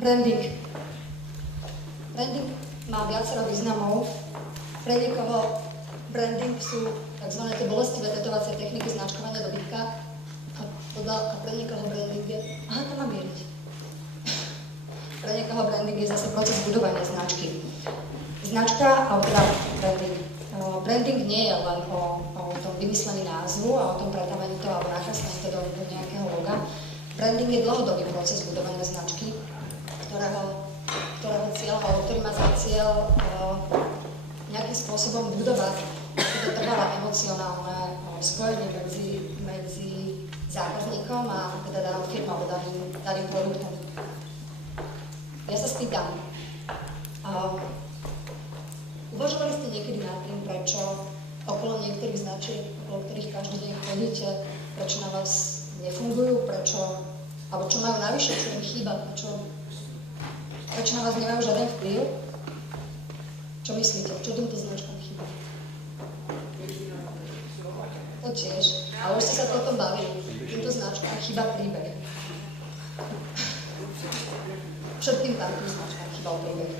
Branding. Branding má viacero významov. Pre niekoho branding sú tzv. Tie bolestivé tetovacie techniky značkovania dobytka a pre niekoho branding je... Aha, to mám vieriť. Pre niekoho branding je zase proces budovania značky. Značka a teda branding. Branding nie je len o tom vymyslení názvu a o tom pretavení to alebo nakreslení to do nejakého loga. Branding je dlhodobý proces budovania značky, ktorého cieľ, alebo ktorý má za cieľ nejakým spôsobom budovať to trvalé emocionálne spojenie medzi zákazníkom a teda danou firmou, daným produktom. Ja sa spýtam, uvažovali ste niekedy nad tým, prečo okolo niektorých značiek, okolo ktorých každý deň chodíte, prečo na vás nefungujú, alebo čo majú navyše, čo im chýba, prečo na vás nemajú žiaden vplyv? Čo myslíte? Čo týmto značkám chýba? To tiež. Ale už ste sa o tom bavili. Týmto značkám chýba príbeh. Všetkým takým značkám chýbal príbeh.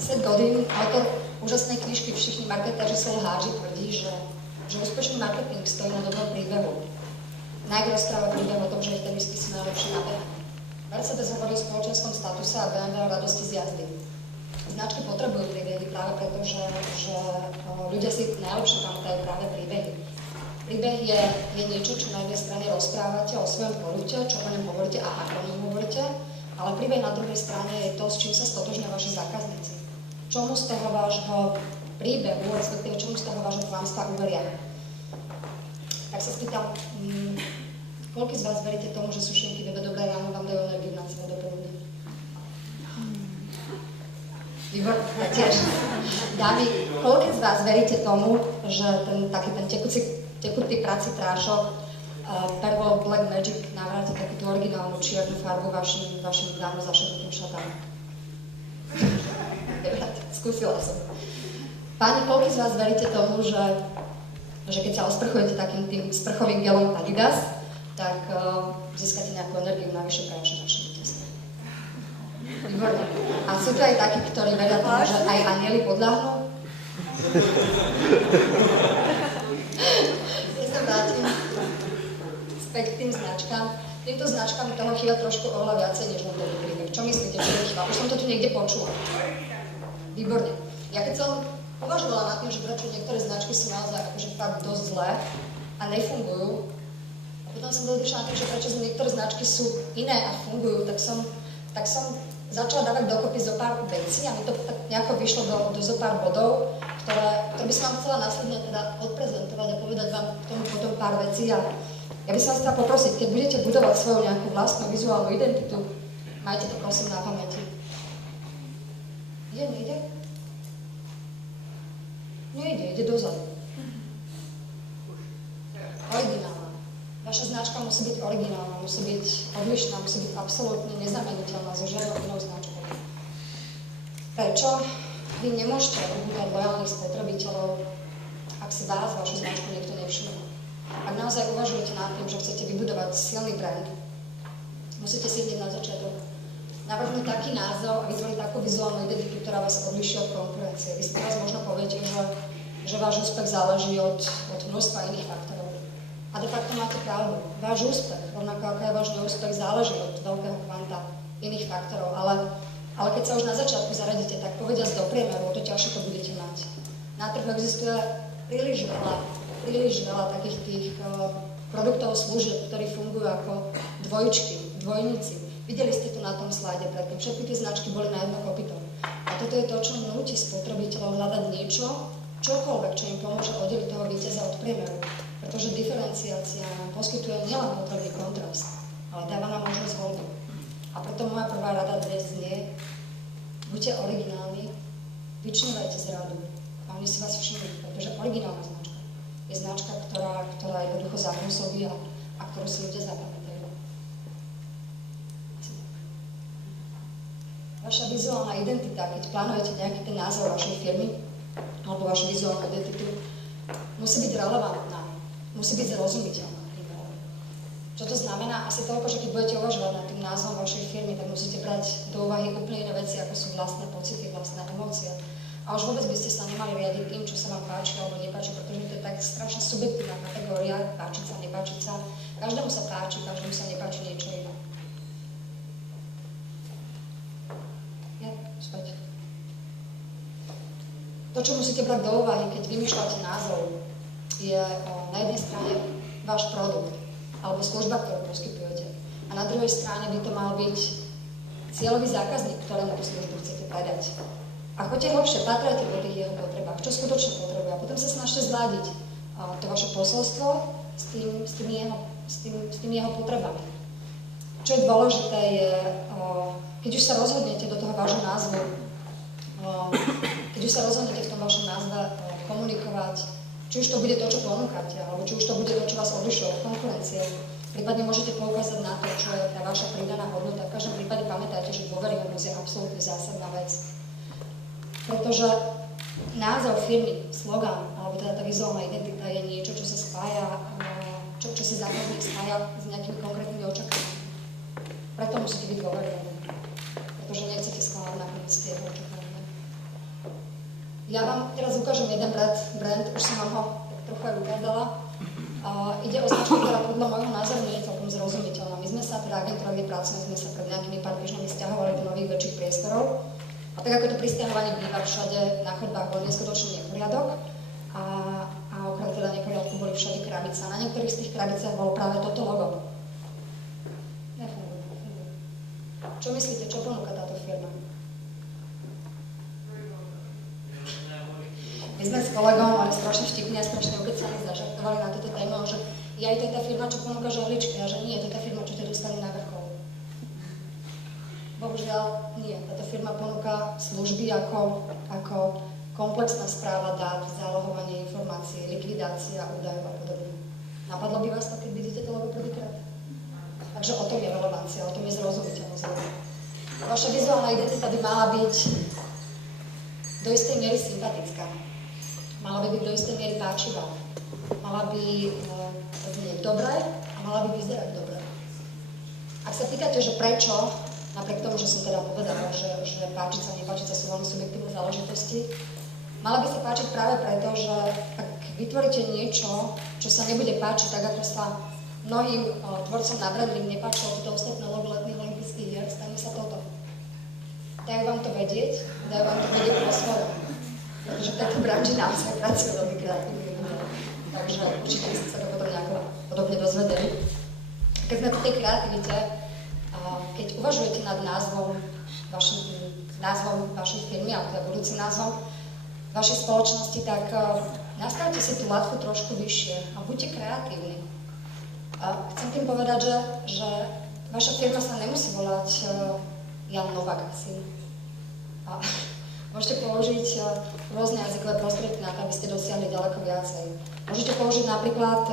Seth Godin, autor úžasnej knižky Všichni marketéři sú lháři, tvrdí, že úspešný marketing stojí na dobrom príbehu. Nike rozpráva príbeh o tom, že ich tenisky sú najlepšie na behu. Mercedes hovorí o spoločenskom statuse a BMW o radosti z jazdy. Značky potrebujú príbehy práve preto, že ľudia si najlepšie pamätajú práve príbehy. Príbeh je niečo, čo na jednej strane rozprávate o svojom produkte, čo o ňom hovoríte a ako o ňom hovoríte, ale príbeh na druhej strane je to, s čím sa stotožnia vaši zákazníci. Čomu z toho vášho príbehu, respektíve čomu z toho vášho klamstva uveria. Tak sa spýtam, koľko z vás veríte tomu, že sušenky Bebe Dobré ráno vám dajú energiu na celé dopoludne? Výborné, tiež. Dámy, koľko z vás veríte tomu, že ten tekutý prací prášok Pervol Black Magic navráti takú tú originálnu čiernu farbu vašim dávno zašednutým šatám? Skúsila som. Páni, koľko z vás veríte tomu, že keď sa osprchujete takým tým sprchovým gelom Adidas, tak získate nejakú energiu navyše pre vaše víťazstvo. Výborné. A sú tu aj takí, ktorí vedia tomu, že aj anieli podľahnú? Ja sa vrátim späť k tým značkám. Týmto značkám toho chýba trošku oveľa viacej, než len dobrý príbeh. Čo myslíte, čo je chýba? Už som to tu niekde počula. Výborne. Ja keď som uvažovala nad tým, že prečo niektoré značky sú naozaj akože fakt dosť zlé a nefungujú, a potom som došla na tým, že prečo niektoré značky sú iné a fungujú, tak som začala dávať dokopy zo pár vecí a mi to tak nejako vyšlo do zo pár bodov, ktoré by som vám chcela následne teda odprezentovať a povedať vám k tomu potom pár vecí. A ja by som vás chcela poprosiť, keď budete budovať svoju nejakú vlastnú vizuálnu identitu, majte to prosím na pamäti. Nejde? Ide dozadu. Originálna. Vaša značka musí byť originálna, musí byť odlišná, musí byť absolútne nezameniteľná so žiadnou inou značkou. Prečo? Vy nemôžete ubúdať lojálnych spotrebiteľov, ak si vás, vašu značku niekto nevšimne. Ak naozaj uvažujete nad tým, že chcete vybudovať silný brand, musíte si hneď na začiatok navrhnúť taký názov a vytvoriť takú vizuálnu identitu, ktorá vás odliší od konkurencie. Vy si teraz možno poviete, že váš úspech záleží od množstva iných faktorov. A de facto máte pravdu. Váš úspech, rovnako ako aj váš neúspech, záleží od veľkého kvanta iných faktorov. Ale keď sa už na začiatku zaradíte, tak povediac do priemeru, to ťažšie to budete mať. Na trhu existuje príliš veľa takých tých produktov, služieb, ktorí fungujú ako dvojníci. Videli ste to na tom slajde predtým. Všetky tie značky boli na jedno kopyto. A toto je to, čo núti spotrebiteľov hľadať niečo, čokoľvek, čo im pomôže oddeliť toho víťaza od priemeru. Pretože diferenciácia nám poskytuje nielen potrebný kontrast, ale dáva nám možnosť voľby. A preto moja prvá rada dnes znie, buďte originálni, vyčnívajte z radu. A oni si vás všimnú, pretože originálna značka je značka, ktorá jednoducho zapôsobí a ktorú si ľudia zapamätajú. Vaša vizuálna identita, keď plánujete nejaký ten názov vašej firmy alebo vašu vizuálnu identitu, musí byť relevantná, musí byť zrozumiteľná. Čo to znamená? asi toľko, že keď budete uvažovať nad tým názvom vašej firmy, tak musíte brať do úvahy úplne iné veci, ako sú vlastné pocity, vlastné emócie. A už vôbec by ste sa nemali riadiť tým, čo sa vám páči alebo nepáči, pretože to je tak strašne subjektívna kategória, páčiť sa, nepáčiť sa. Každému sa páči, každému sa nepáči niečo iné. Ja, späť. To, čo musíte brať do úvahy, keď vymýšľate názov, je na jednej strane váš produkt alebo služba, ktorú poskytujete. A na druhej strane by to mal byť cieľový zákazník, ktorému tú službu chcete predať. A choďte hlbšie, pátrajte po tých jeho potrebách, čo skutočne potrebuje. A potom sa snažte zladiť to vaše posolstvo s tými jeho potrebami. Čo je dôležité je, keď už sa rozhodnete do toho vášho názvu, keď už sa rozhodnete v tom vašom názve komunikovať, či už to bude to, čo ponúkate, alebo či už to bude to, čo vás odlišuje od konkurencie, prípadne môžete poukázať na to, čo je tá vaša pridaná hodnota. V každom prípade pamätajte, že dôveryhodnosť je absolútne zásadná vec. Pretože názov firmy, slogan, alebo teda tá vizuálna identita je niečo, čo sa spája, čo si zákazník spája s nejakými konkrétnymi očakávaniami. Preto musíte byť dôveryhodní, pretože nechcete sklamať nakoniec tie jeho očakávania. Ja vám teraz ukážem jeden brand, už som vám ho trochu aj ukázala. Ide o značku, ktorá podľa môjho názoru nie je celkom zrozumiteľná. My sme sa, teda agentúra, kde pracujeme, sme sa pred nejakými pár týždňami sťahovali do nových väčších priestorov. A tak ako to prisťahovanie býva všade na chodbách, bol neskutočný neporiadok a okrem teda neporiadku boli všade krabice. A na niektorých z tých krabicách bolo práve toto logo. Nefunguje. Čo myslíte, čo ponúka táto firma? My sme s kolegom, ale strašne vtipne a strašne ukecaní zažartovali na túto tému, že to je tá firma, čo ponúka žehličky, a že nie, to je tá firma, čo ťa dostane na vrchol. Bohužiaľ nie. Táto firma ponúka služby ako komplexná správa dát, zálohovanie informácií, likvidácia údajov a podobne. Napadlo by vás to, keď vidíte to logo prvýkrát? Takže o tom je relevancia, o tom je zrozumiteľnosť. Vaša vizuálna identita by mala byť do istej miery sympatická. Mala by byť do istej miery páčivá. Mala by znieť dobre a mala by vyzerať dobre. Ak sa pýtate, že prečo, napriek tomu, že som teda povedala, že páčiť sa, nepáčiť sa sú veľmi subjektívne záležitosti, mala by sa páčiť práve preto, že ak vytvoríte niečo, čo sa nebude páčiť, tak ako sa mnohým tvorcom na branding nepáčilo toto ostatné logo letných olympijských hier, stane sa toto. Dajú vám to vedieť po svojom. Pretože v tejto branži naozaj pracujú veľmi kreatívne ľudia. Takže určite by ste sa to potom nejako podobne dozvedeli. Keď sme pri tej kreativite, keď uvažujete nad názvom vašej firmy, alebo teda budúcim názvom vašej spoločnosti, tak nastavte si tú latku trošku vyššie a buďte kreatívni. Chcem tým povedať, že vaša firma sa nemusí volať Jan Novák asi. Môžete použiť rôzne jazykové prostriedky na to, aby ste dosiahli ďaleko viacej. Môžete použiť napríklad,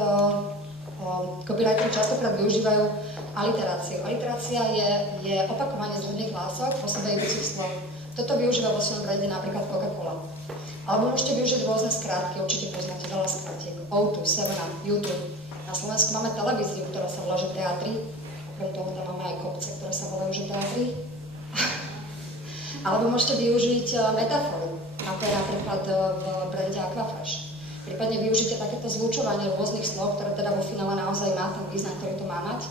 copywriteri častokrát využívajú aliteráciu. Aliterácia je opakovanie zhodných hlások po sebe idúcich slov. Toto využíva vo svojom brande napríklad Coca-Cola. Alebo môžete využiť rôzne skrátky, určite poznáte veľa skrátiek. O2, 7up, YouTube. Na Slovensku máme televíziu, ktorá sa volá že Teatri. Okrem toho tam máme aj kopce, ktoré sa volajú že Teatri. Alebo môžete využiť metaforu, a to je napríklad v brande Aquafresh. Prípadne využite takéto zlučovanie rôznych slov, ktoré teda vo finále naozaj má ten význam, ktorý to má mať,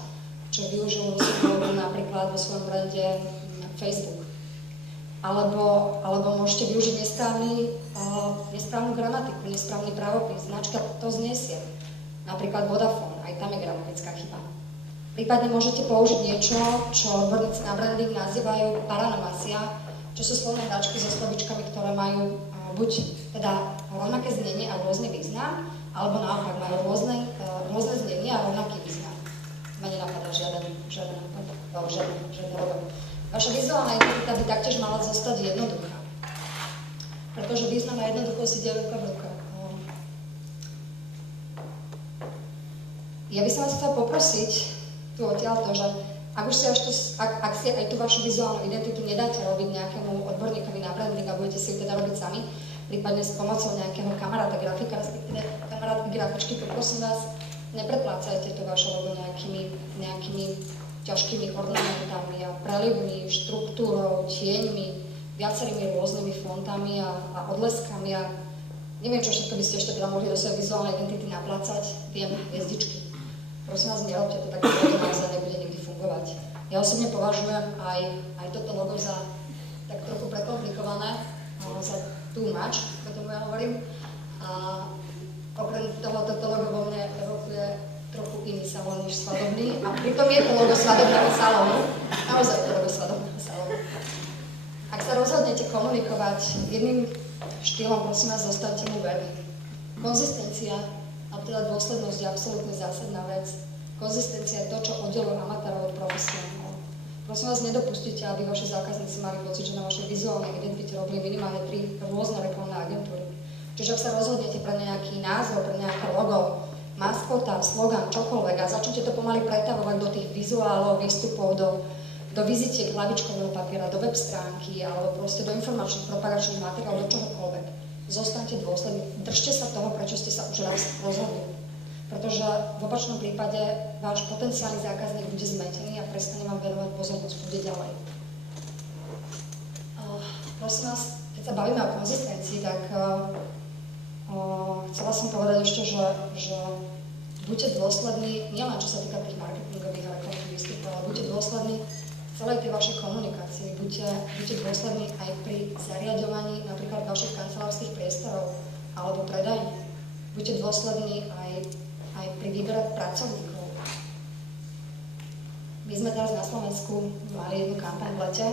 čo využil napríklad vo svojom brande Facebook. Alebo môžete využiť nesprávnu gramatiku, nesprávny pravopis, značka to znesie. Napríklad Vodafone, aj tam je gramatická chyba. Prípadne môžete použiť niečo, čo odborníci na branding nazývajú paranomasia, čo sú slovné hračky so slovičkami, ktoré majú buď teda rovnaké znenie a rôzny význam, alebo naopak majú rôzne znenie a rovnaký význam. Mne nenapadá žiaden rodok. Vaša vizuálna identita by taktiež mala zostať jednoduchá. Pretože význam a jednoduchosť ide ruka v ruke. Ja by som vás chcela poprosiť tu odtiaľto, že ak si aj tú vašu vizuálnu identitu nedáte robiť nejakému odborníkovi na branding a budete si ju teda robiť sami, prípadne s pomocou nejakého kamaráta grafika, respektíve kamarátky grafičky, poprosím vás, Nepreplácajte to vaše logo nejakými ťažkými ornamentami a prelivmi, štruktúrou, tieňmi, viacerými rôznymi fontami a odleskami a neviem, čo všetko by ste ešte teda mohli do svojej vizuálnej identity naplácať, viem, hviezdičky. Prosím vás, nerobte to tak, to naozaj nebude nikdy fungovať. Ja osobne považujem aj toto logo za tak trochu prekomplikované, za too much, ako tomu ja hovorím. A okrem toho, toto logo vo mne evokuje trochu iný salón než svadobný. A pritom je to logo svadobného salónu. Naozaj to logo svadobného salónu. Ak sa rozhodnete komunikovať jedným štýlom, prosím vás, zostaňte mu verní. Konzistencia, alebo teda dôslednosť je absolútne zásadná vec. Konzistencia je to, čo oddeluje amatérov od profesionálov. Prosím vás, nedopustite, aby vaši zákazníci mali pocit, že na vašej vizuálnej identite robili minimálne 3 rôzne reklamné agentúry. Čiže ak sa rozhodnete pre nejaký názov, pre nejaké logo, maskota, slogan, čokoľvek a začnete to pomaly pretavovať do tých vizuálov, výstupov, do vizitiek hlavičkového papiera, do web stránky alebo proste do informačných propagačných materiálov, do čohokoľvek. Zostaňte dôslední, držte sa toho, prečo ste sa už raz rozhodli. Pretože v opačnom prípade váš potenciálny zákazník bude zmetený a prestane vám venovať pozornosť, bude ďalej. Prosím vás, keď sa bavíme o konzistencii, tak chcela som povedať ešte, že buďte dôslední, nielen čo sa týka tých marketingových a reklamných výstupov, ale buďte dôslední v celej tej vašej komunikácii, buďte dôslední aj pri zariaďovaní napríklad vašich kancelárskych priestorov alebo predajní. Buďte dôslední aj pri výbere pracovníkov. My sme teraz na Slovensku mali jednu kampaň v lete.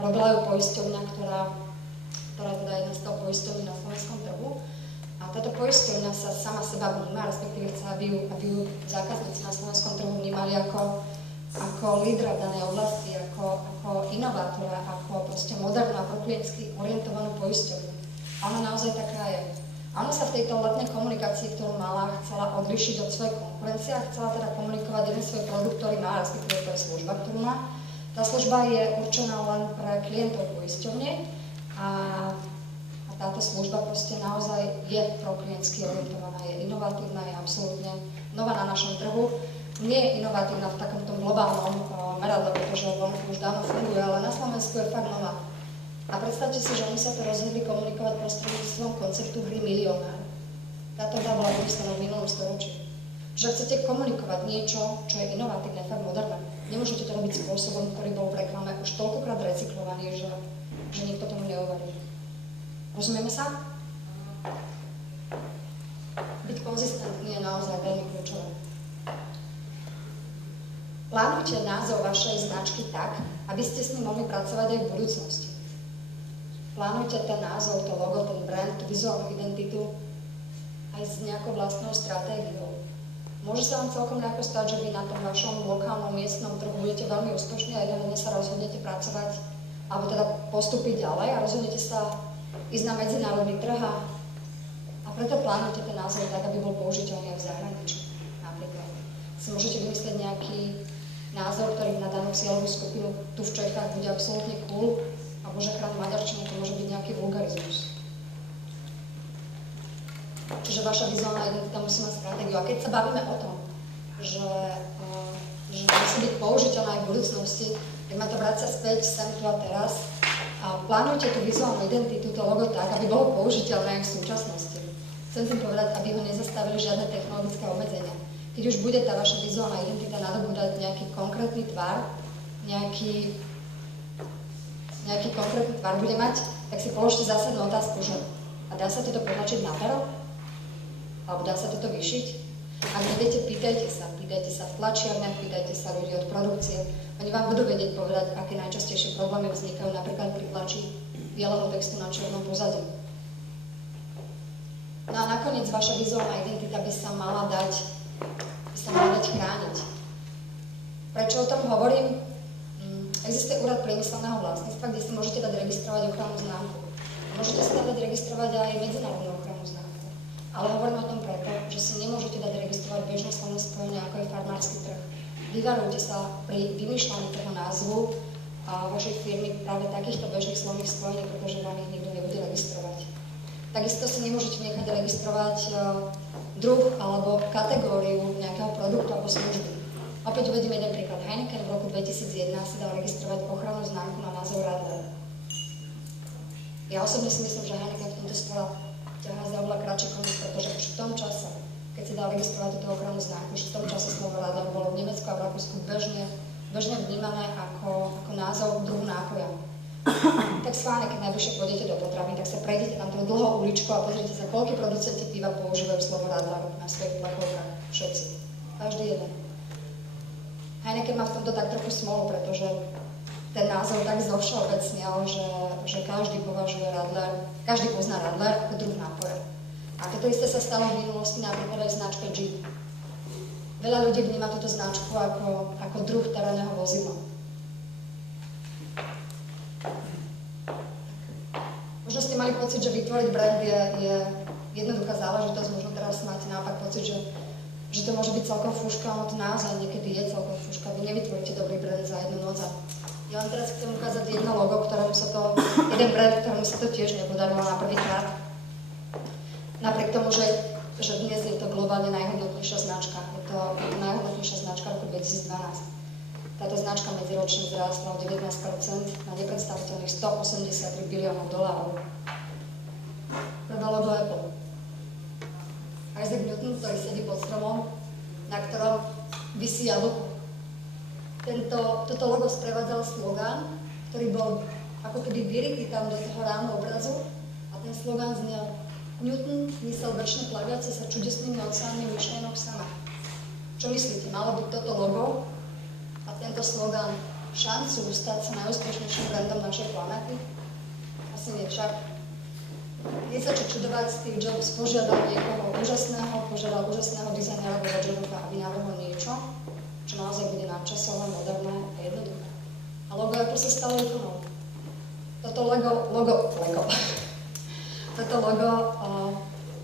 Robila ju poisťovňa, ktorá je teda jedna z toho poisťovní na slovenskom trhu. A táto poisťovňa sa sama seba vníma, respektíve chce, aby ju zákazníci na slovenskom trhu vnímali ako lídra v danej oblasti, ako inovátora, ako proste modernú a proklientsky orientovanú poisťovňu. A ona naozaj taká je. A ona sa v tejto letnej komunikácii, ktorú mala, chcela odlišiť od svojej konkurencie a chcela teda komunikovať jeden svoj produkt, ktorý má, respektíve to je služba, ktorú má. Tá služba je určená len pre klientov poisťovne a táto služba proste naozaj je proklientsky orientovaná, je inovatívna, je absolútne nová na našom trhu. Nie je inovatívna v takomto globálnom meradle, pretože už dávno funguje, ale na Slovensku je fakt nová. A predstavte si, že oni sa to rozhodli komunikovať prostredníctvom konceptu hry Milionár. Táto hra bola vymyslená v minulom storočí. Že chcete komunikovať niečo, čo je inovatívne, fakt moderné. Nemôžete to robiť spôsobom, ktorý bol v reklame už toľkokrát recyklovaný, že nikto tomu neuverí. Rozumieme sa? Byť konzistentný je naozaj veľmi kľúčové. Plánujte názov vašej značky tak, aby ste s ním mohli pracovať aj v budúcnosti. Plánujte ten názov, to logo, ten brand, tú vizuálnu identitu aj s nejakou vlastnou stratégiou. Môže sa vám celkom ľahko stať, že vy na tom vašom lokálnom miestnom trhu budete veľmi úspešní a jedného dňa sa rozhodnete pracovať alebo teda postúpiť ďalej a rozhodnete sa ísť na medzinárodný trh a preto plánujte ten názov tak, aby bol použiteľný aj v zahraničí. Napríklad si môžete vymyslieť nejaký názov, ktorý na danú cieľovú skupinu tu v Čechách bude absolútne cool a bože chrán maďarčinu, to môže byť nejaký vulgarizmus. Čiže vaša vizuálna identita musí mať stratégiu. A keď sa bavíme o tom, že musí byť použiteľná aj v budúcnosti, tak ma to vráca späť sem tu a teraz. A plánujte tú vizuálnu identitu, to logo tak, aby bolo použiteľné aj v súčasnosti. Chcem tým povedať, aby ho nezastavili žiadne technologické obmedzenia. Keď už bude tá vaša vizuálna identita nadobúdať nejaký konkrétny tvar, nejaký konkrétny tvar bude mať, tak si položte zásadnú otázku, že a dá sa toto potlačiť na pero? Alebo dá sa toto vyšiť? Ak neviete, pýtajte sa v tlačiarniach, pýtajte sa ľudí od produkcie. Oni vám budú vedieť povedať, aké najčastejšie problémy vznikajú napríklad pri tlači bieleho textu na černom pozadí. No a nakoniec vaša vizuálna identita by sa mala dať chrániť. Prečo o tom hovorím? Existuje úrad priemyselného vlastníctva, kde si môžete dať registrovať ochrannú známku. Môžete si tam dať registrovať aj medzinárodnú ochrannú známku. Ale hovorím o tom preto, že si nemôžete dať registrovať bežné slovné spojenie, ako je farmársky trh. Vyvarujte sa pri vymýšľaní toho názvu vašej firmy práve takýchto bežných slovných spojení, pretože vám ich nikto nebude registrovať. Takisto si nemôžete nechať registrovať druh alebo kategóriu nejakého produktu alebo služby. Opäť uvedím jeden príklad. Heineken v roku 2001 si dal registrovať ochrannú známku na názov Radler. Ja osobne si myslím, že Heineken v tomto spole ťahá za oveľa kratší koniec, pretože už v tom čase, keď si dal registrovať túto ochrannú známku, už v tom čase slovo Radler bolo v Nemecku a v Rakúsku bežne vnímané ako názov druhu nápoja. Tak schválne, keď najbližšie pôjdete do potravín, tak sa prejdete tam tou dlhou uličkou a pozrite sa, koľko producenti piva používajú slovo Radler na svojich plechovkách. Všetci. Každý jeden. Heineken má v tomto tak trochu smolu, pretože ten názov tak zovšeobecnil, že každý považuje Radler, každý pozná Radler ako druh nápoja. A toto isté sa stalo v minulosti napríklad aj značke Jeep. Veľa ľudí vníma túto značku ako druh terénneho vozidla. Možno ste mali pocit, že vytvoriť brand je jednoduchá záležitosť, možno teraz máte naopak pocit, že to môže byť celkom fúška, ono to naozaj niekedy je celkom fúška. Vy nevytvoríte dobrý brand za jednu noc. Ja vám teraz chcem ukázať jedno logo, jeden brand, ktorému sa to tiež nepodarilo na prvýkrát. Napriek tomu, že dnes je to globálne najhodnotnejšia značka. Je to najhodnotnejšia značka roku 2012. Táto značka medziročne zrástla o 19% na nepredstaviteľných $183 biliónov. Prvé logo Apple. Isaac Newton, ktorý sedí pod stromom, na ktorom visí jablko. Toto logo sprevádzal slogán, ktorý bol ako keby vyrýtý tam do toho rámu obrazu a ten slogán znel: Newton myslel večne plaviace sa čudesnými oceánmi myšlienok sama. Čo myslíte, malo byť toto logo a tento slogán šancu stať sa najúspešnejším brandom našej planéty? Asi nie však. Je sa čo čudovať, Steve Jobs požiadal úžasného dizajnera Billa Jobsa, aby navrhol niečo, čo naozaj bude nadčasové, moderné a jednoduché. A logo Apple sa stalo ikonou. Toto logo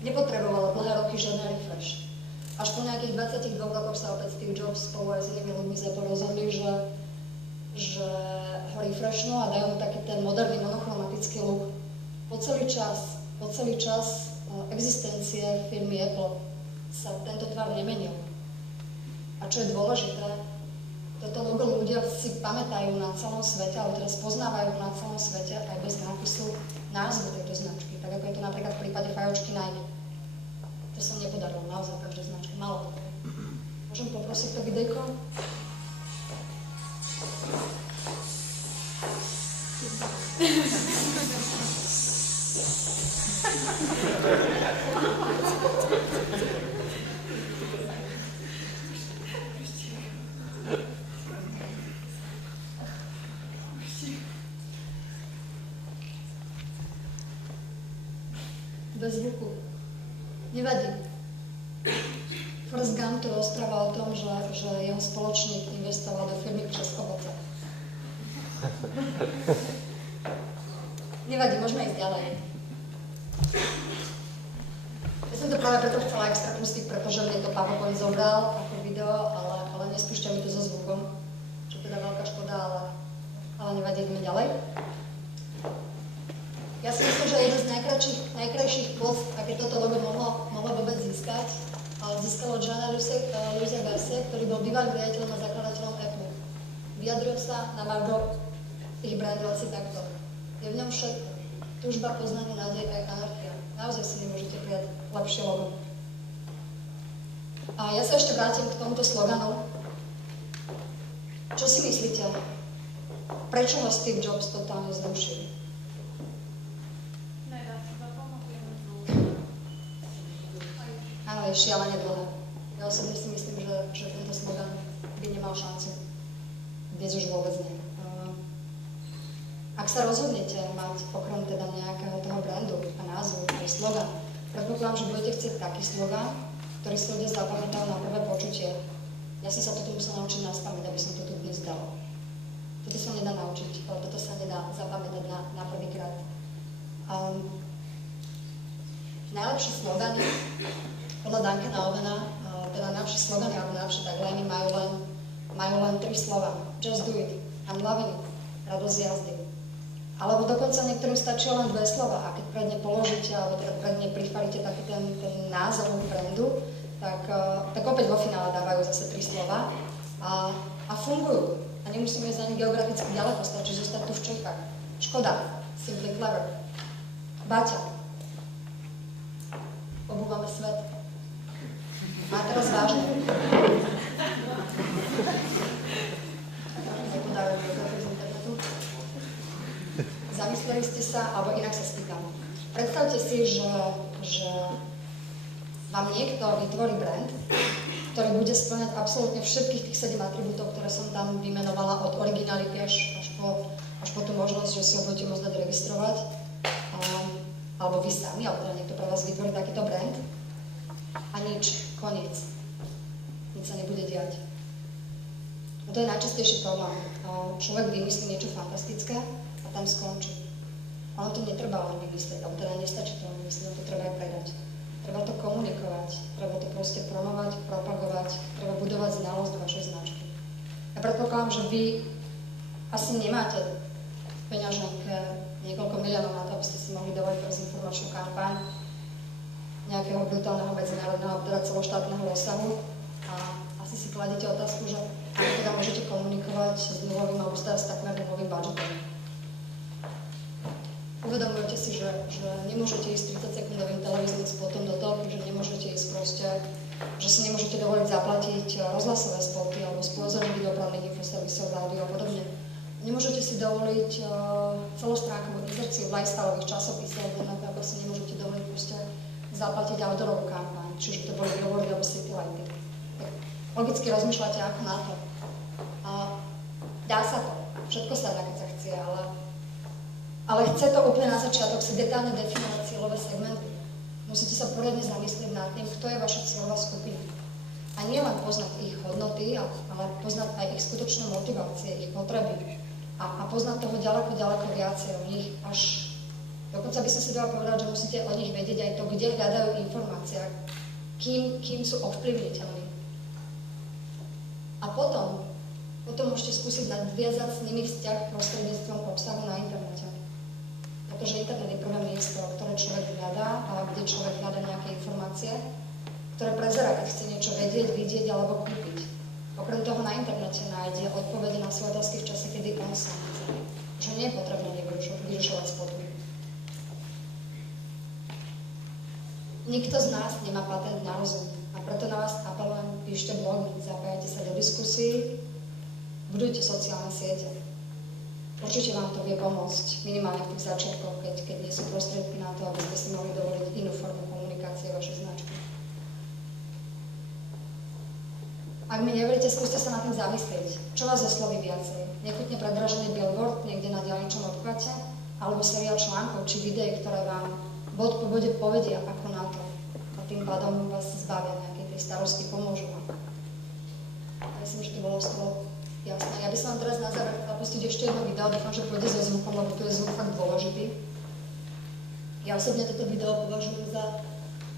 nepotrebovalo dlhé roky žiadne refresh. Až po nejakých 22 rokoch sa opäť Steve Jobs spolu aj s inými ľuďmi z Apple rozhodli, že ho refreshnú a dajú mu taký ten moderný monochromatický look. Po celý čas existencie firmy Apple sa tento tvar nemenil. A čo je dôležité, toto logo ľudia si pamätajú na celom svete, alebo teda spoznávajú na celom svete aj bez nápisu názvu tejto značky, tak ako je to napríklad v prípade fajočky Nike. To sa nepodarilo naozaj každej značke, malo. Môžem poprosiť to videjko? Bez zvuku. Nevadí. Forrest Gump tu rozpráva o tom, že jeho spoločník investoval do firmy Přes ovoce. Nevadí, môžeme ísť ďalej. Ja som to práve preto chcela extra pustiť, pretože mne to PowerPoint zobral ako video, ale nespúšťa mi to so zvukom, čo teda veľká škoda, ale nevadí, ideme ďalej. Ja si myslím, že jeden z najkrajších post, aké toto logo mohlo vôbec získalo Johna Louisa Garcia, ktorý bol bývalým riaditeľom a zakladateľom Apple. Vyjadril sa na margo ich brandu asi takto. Je v ňom všetko. Túžba, poznanie, nádej aj anarchia. Naozaj si nemôžete prijať lepšie logo. A ja sa ešte vrátim k tomuto sloganu. Čo si myslíte? Prečo ho Steve Jobs totálne zrušil? Áno, je šialene dlhé. Ja osobne si myslím, že tento slogan by nemal šancu. Dnes už vôbec nie. Ak sa rozhodnete mať okrem teda nejakého toho brandu a názvu, aj slogan, predpokladám, že budete chcieť taký slogan, ktorý si ľudia zapamätajú na prvé počutie. Ja som sa toto musela naučiť naspamäť, aby som to tu dnes dala. Toto sa nedá naučiť, toto sa nedá zapamätať na prvýkrát. Najlepšie slogany podľa Duncana Ovena, teda najlepšie slogany alebo najlepšie tagliny majú len 3 slova. Just do it, I'm loving it, radosť jazdy. Alebo dokonca niektorým stačí len 2 slova a keď predne položíte alebo teda predne prifaríte taký ten názov brandu, tak opäť vo finále dávajú zase 3 slova a fungujú. A nemusíme ísť ani geograficky ďaleko, stačí zostať tu v Čechách. Škoda, Simply Clever, Baťa, Obúvame svet. A teraz vážne. Nepodávajú geografii z internetu. Zamysleli ste sa, alebo inak sa spýtam. Predstavte si, že vám niekto vytvorí brand, ktorý bude spĺňať absolútne všetkých tých 7 atribútov, ktoré som tam vymenovala, od originality až po tú možnosť, že si ho budete môcť dať registrovať, alebo vy sami, alebo teda niekto pre vás vytvorí takýto brand, a nič, koniec. Nič sa nebude diať. A to je najčastejší problém. Človek vymyslí niečo fantastické a tam skončí. Ono to netreba len vymyslieť, alebo teda nestačí to len vymyslieť, to treba aj predať. Treba to komunikovať, treba to proste promovať, propagovať, treba budovať znalosť vašej značky. Ja predpokladám, že vy asi nemáte v peňaženke niekoľko miliónov na to, aby ste si mohli dovoliť pre informačnú kampaň nejakého brutálneho medzinárodného, teda celoštátneho rozsahu. A asi si kladete otázku, že ako teda môžete komunikovať s nulovým alebo s takmer nulovým budžetom. Uvedomujete si, že nemôžete ísť 30-sekundovým televíznym spotom do telky, že nemôžete ísť proste, že si nemôžete dovoliť zaplatiť rozhlasové spoty alebo sponzoringy dopravných infoservisov, rádio a podobne. Nemôžete si dovoliť celostránkovú inzerciu v lifestyleových časopisoch, ako si nemôžete dovoliť proste zaplatiť outdoorovú kampaň, či už to boli billboardy alebo city lighty. Logicky rozmýšľate ako na to. Dá sa to, všetko sa dá, keď sa chce, ale chce to úplne na začiatok si detálne definovať cieľové segmenty. Musíte sa poriadne zamyslieť nad tým, kto je vaša cieľová skupina. A nie len poznať ich hodnoty, ale poznať aj ich skutočné motivácie, ich potreby. A poznať toho ďaleko viacej o nich, až dokonca by som si dala povedať, že musíte o nich vedieť aj to, kde hľadajú informácie, kým sú ovplyvniteľní. A potom môžete skúsiť nadviazať s nimi vzťah prostredníctvom obsahu na internete. Pretože internet je prvé miesto, ktoré človek hľadá a kde človek hľadá nejaké informácie, ktoré prezerá, keď chce niečo vedieť, vidieť alebo kúpiť. Okrem toho na internete nájde odpovede na svoje otázky v čase, kedy on sám chce. Že nie je potrebné vyrušovať spotu. Nikto z nás nemá patent na rozum a preto na vás apelujem, píšte blogy, zapájajte sa do diskusí, budujte sociálne siete. Určite vám to vie pomôcť, minimálne v tých začiatkoch, keď nie sú prostriedky na to, aby ste si mohli dovoliť inú formu komunikácie vašej značky. Ak mi neveríte, skúste sa na tým zamyslieť. Čo vás osloví viacej? Nechutne predražený billboard niekde na diaľničnom obchvate? Alebo seriál článkov či videí, ktoré vám bod po bode povedia ako na to? A tým pádom vás zbavia nejakej tej starosti, pomôžu vám. Myslím, že to bolo z toho jasné. Ja by som vám teraz na záver chcela pustiť ešte jedno video, dúfam, že pôjde so zvukom, lebo tu je zvuk fakt dôležitý. Ja osobne toto video považujem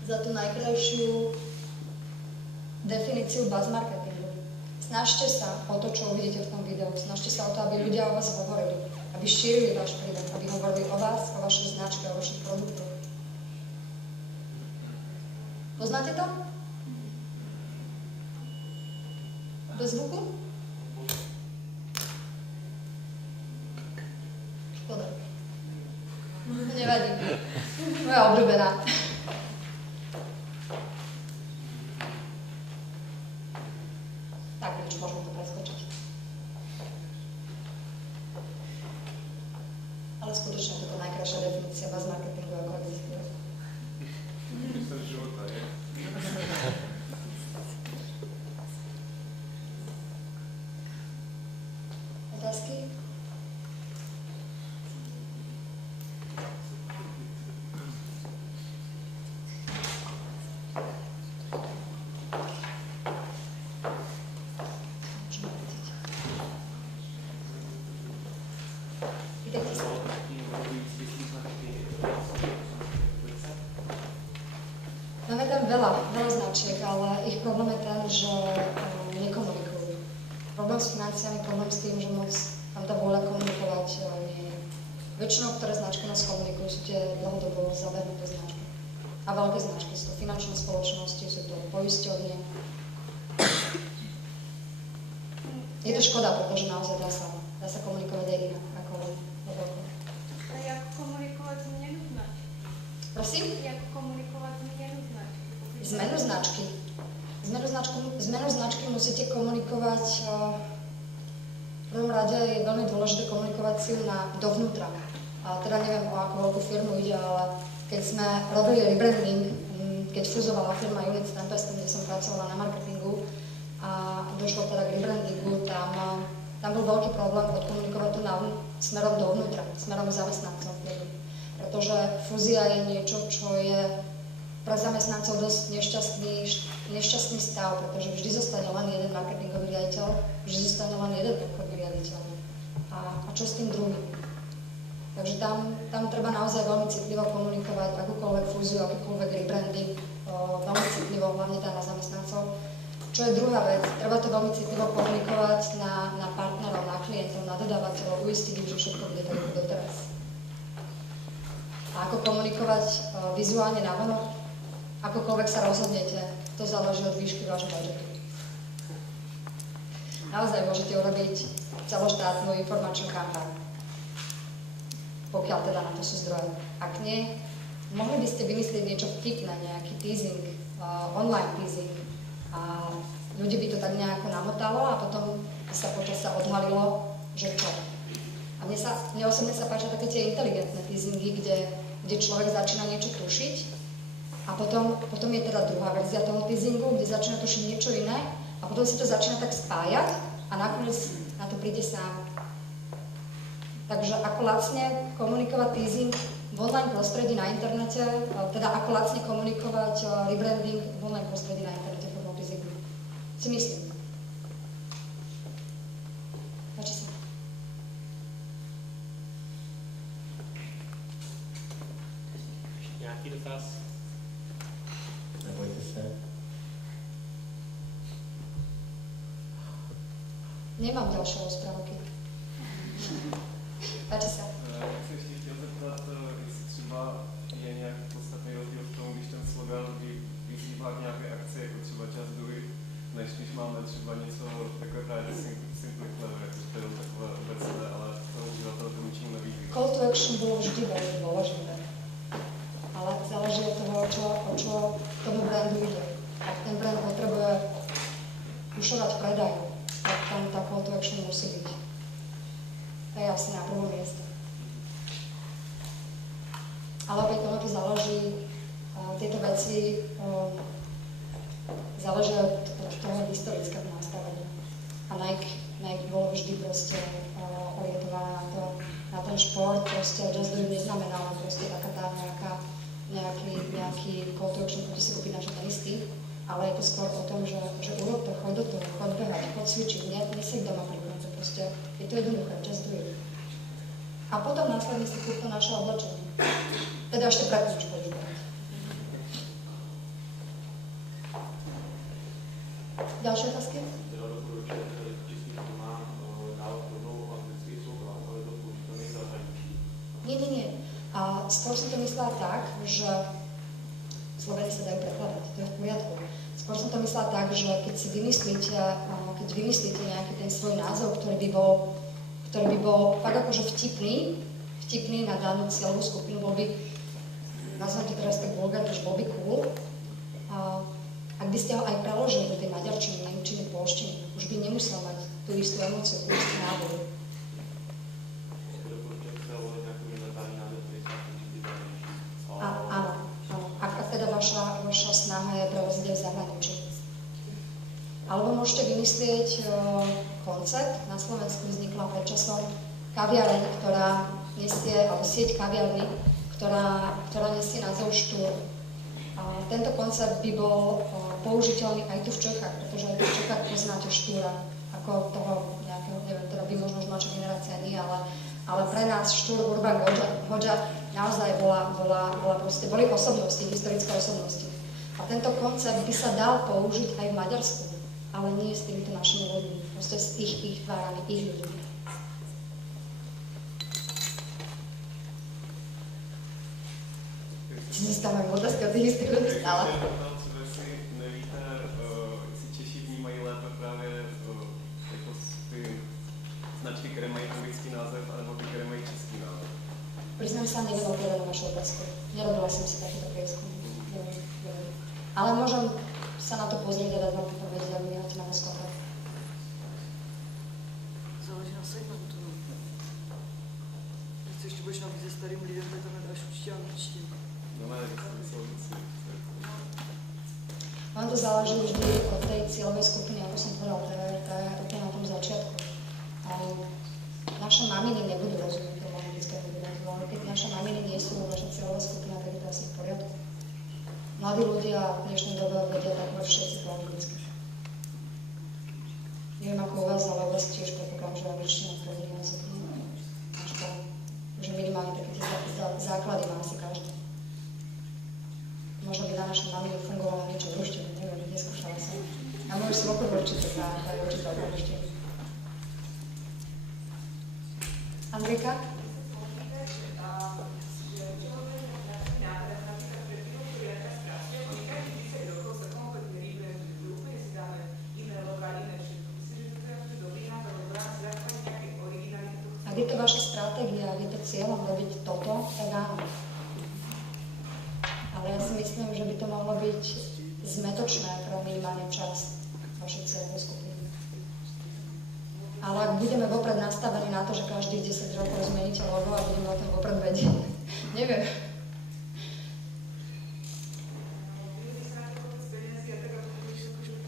za tú najkrajšiu definíciu buzz marketingu. Snažte sa o to, čo uvidíte v tom videu. Snažte sa o to, aby ľudia o vás hovorili, aby šírili váš príbeh, aby hovorili o vás, o vašej značke, o vašich produktoch. Poznáte to? Bez zvuku? Škoda. Nevadí. Moja obľúbená. Tak, nič, môžeme to preskočiť. Ale skutočne je to najkrajšia definícia buzz marketingu, ako existuje. Myslím, že života je. Otázky? Máme tam veľa značiek, ale ich problém je ten, že nekomunikujú. Problém s financiami, problém s tým, že moc tam tá vôľa komunikovať nie je. Väčšinou, ktoré značky nás komunikujú, sú tie dlhodobo zabehnuté značky. A A veľké značky, sú to finančné spoločnosti, sú to poisťovne. Je to škoda, pretože naozaj dá sa komunikovať aj inak, ako len o veľkom. A jak komunikovat změnu značky? Prosím? Jak komunikovat změnu značky? Zmenu značky. Zmenu značky musíte komunikovať, v prvom rade je veľmi dôležité komunikovať si ju dovnútra. A teda neviem, o akú veľkú firmu ide, ale keď sme robili rebranding, keď fuzovala firma Unit Tempest, kde som pracovala na marketingu a došlo teda k rebrandingu, tam bol veľký problém odkomunikovať to smerom dovnútra, smerom k zamestnancom firmy. Pretože fúzia je niečo, čo je pre zamestnancov dosť nešťastný stav, pretože vždy zostane len jeden marketingový riaditeľ, vždy zostane len jeden obchodný riaditeľ. A čo s tým druhým? Takže tam treba naozaj veľmi citlivo komunikovať akúkoľvek fúziu, akýkoľvek rebranding, veľmi citlivo, hlavne teda na zamestnancov. Čo je druhá vec, treba to veľmi citlivo komunikovať na partnerov, na klientov, na dodávateľov, uistiť ich, že všetko bude tak ako doteraz. A ako komunikovať vizuálne navonok, akokoľvek sa rozhodnete, to záleží od výšky vášho budžetu. Naozaj môžete urobiť celoštátnu informačnú kampaň, pokiaľ teda na to sú zdroje. Ak nie, mohli by ste vymyslieť niečo vtipné, nejaký teasing, online teasing, a ľudí by to tak nejako namotalo a potom sa počas sa odhalilo, že čo. A mne osobne sa páčia také tie inteligentné teasingy, kde človek začína niečo tušiť a potom je teda druhá verzia toho teasingu, kde začína tušiť niečo iné a potom si to začína tak spájať a nakoniec na to príde sám. Takže ako lacne komunikovať teasing v online prostredí na internete, teda ako lacne komunikovať rebranding v online prostredí na internete formou teasingu. Si myslím. Páči sa. Nějaký dotaz? Nebojte se. Nemám ďalšie rozprávky. Páči sa. Já bych se ještě chtěl zeptat, jestli třeba je nějaký podstatný rozdíl v tom, když ten slogan vyzývá k nějaké akci, jako třeba Just Do It, než když máme třeba něco takové právě Simply Clever, jako to je takové obecné, ale toho uživatele to ničím nevyzývá. Call to action bolo vždy veľmi dôležité. Ale záleží od toho, o čo tomu brandu ide. Ak ten brand potrebuje pušovať predaj, tak tam tá call to action musí byť. To je asi na prvom mieste. Ale opäť ono to záleží, tieto veci záležia od toho historického nastavenia. A Nike bolo vždy proste orientované na ten šport, proste Just Do It neznamená len proste taká tá nejaký call to action, poďte si kúpiť naše tenisky, ale je to skôr o tom, že urob to, choď do toho, choď behať, choď cvičiť, neseď doma pri konce, proste je to jednoduché, Just Do It. A potom následne si kúp to naše oblečenie. Teda ešte predtým, čo pôjdeš behať. Ďalšie otázky? Teda doporučujete českým firmám dávat rovnou anglický slogan, ale to použitelné v zahraničí. Nie. A skôr som to myslela tak, že Sloveny sa dajú prekladať, to je v poriadku. Skôr som to myslela tak, že keď vymyslíte nejaký ten svoj názov, ktorý by bol fakt akože vtipný na danú cieľovú skupinu, bol by, nazvem to teraz tak vulgárne, že bol by cool. Ak by ste ho aj preložili do tej maďarčiny, nemčiny, polštiny, už by nemusel mať tú istú emóciu, tú istú náboru. Áno. Ak teda vaša snaha je preložiť aj v zahraničí. Alebo môžete vymyslieť koncept. Na Slovensku vznikla pred časom kaviareň, ktorá nesie, alebo sieť kaviarní, ktorá nesie názov Štúr. Tento koncept by bol použiteľný aj tu v Čechách, pretože aj tu v Čechách poznáte Štúra ako toho nejakého, neviem, teda vy možno už mladšia generácia nie, ale pre nás Štúr, Urban, Hoďa naozaj boli osobnosti, historické osobnosti. A tento koncept by sa dal použiť aj v Maďarsku, ale nie s týmito našimi ľuďmi, proste s ich tvárami, ich ľuďmi. Či si tam mám otázky od tých istých ľudí stále. Třeba si nevíte, jestli Češi vnímají lépe právě jako ty značky, které mají anglický název, anebo ty, které mají český název. Priznám sa, neviem odpovedať na vašu otázku. Nerobila som si takýto prieskum. Neviem. Ale môžem sa na to pozrieť a dať vám povedať, aby nehoďte na nás kontakt. Záleží na segmentu. Když ještě budeš nabízet se starým lidem, tak tam nedáš určitě angličtinu. No ne, jsou věci. Vám to záleží vždy od tej cieľovej skupiny, ako som povedal, to je úplne na tom začiatku. Naše maminy nebudú rozumieť tomu anglickému výrazu, ale keď naše maminy nie sú naša cieľová skupina, tak je to asi v poriadku. Mladí ľudia v dnešnej dobe vedia takmer všetci po anglicky. Neviem ako u vás, ale u vás tiež predpokladám, že angličtina je prvný jazyk. Že minimálne také tie základy má asi každý. Možno by na našom mamine fungovalo niečo v ruštine, neviem, neskúšala som. A môžu si okolo určite, tá je určite okolo ruštine. Andrejka? Ak je to vaša stratégia, ak je to cieľom robiť toto, tak áno. Ale ja si myslím, že by to mohlo byť zmetočné pre minimálne čas vašej cieľovej skupiny. Ale ak budeme vopred nastavení na to, že každých 10 rokov zmeníte logo a budeme o tom vopred vedieť, neviem.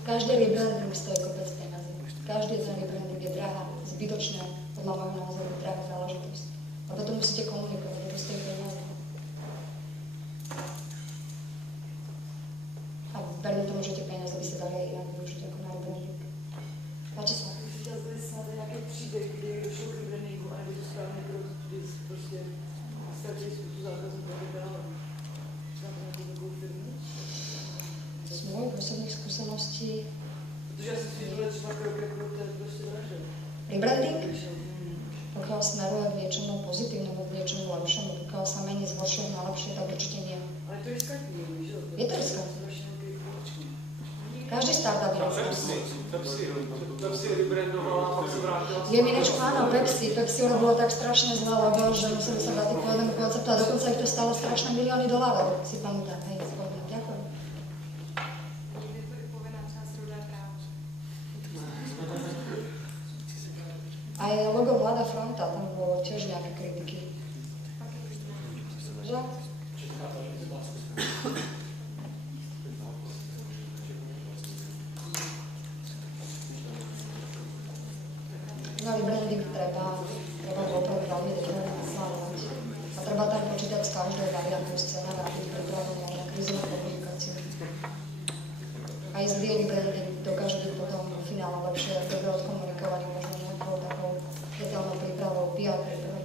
Každý rebranding stojí kopec peniazy. Každý ten rebranding je drahá, zbytočná, podľa môjho názoru drahá záležitosť. A potom musíte komunikovať, to stojí peniaze. A verím tomu, že tie peniaze by sa dali aj inak využiť ako na rebranding. Páči sa? Chtěl jsi snad nějaký příběh, kdy došlo k rebrandingu a nebo to správný krok, kdy jsi prostě ztratili spoustu zákazů a tak dále. Znáte nějakou takovou firmu? Z mojich osobných skúseností Protože já si myslím, že tohle třeba krok jako to je prostě vražda. rebranding, pokiaľ smeruje k niečomu pozitívnemu, k niečomu lepšiemu, pokiaľ sa mení z horšieho na lepšie, tak určite nie. Ale to je riskantní, víš, jo? Je to riskantné. Každý startup je riskantný. Pepsi rebrandovala a pak se vrátila. Je minečku, áno, Pepsi urobilo tak strašne zlé logo, že museli sa vrátiť k pôvodnému konceptu a dokonca ich to stalo strašné milióny dolárov, si pamätám. Hej, spomínam, ďakujem. Někdy to je povinná část Rudé práva. Aj logo Mladá fronta, tam bolo tiež nejaké kritiky. Že? No rebranding treba vopred veľmi detailne naplánovať. A treba tam počítať s každou variantou scénára, byť pripravený aj na krízovú komunikáciu. Aj zlý rebranding dokáže byť potom v finále lepšie, dobre odkomunikovaný, možno nejakou takou detailnou prípravou, PR prípravou.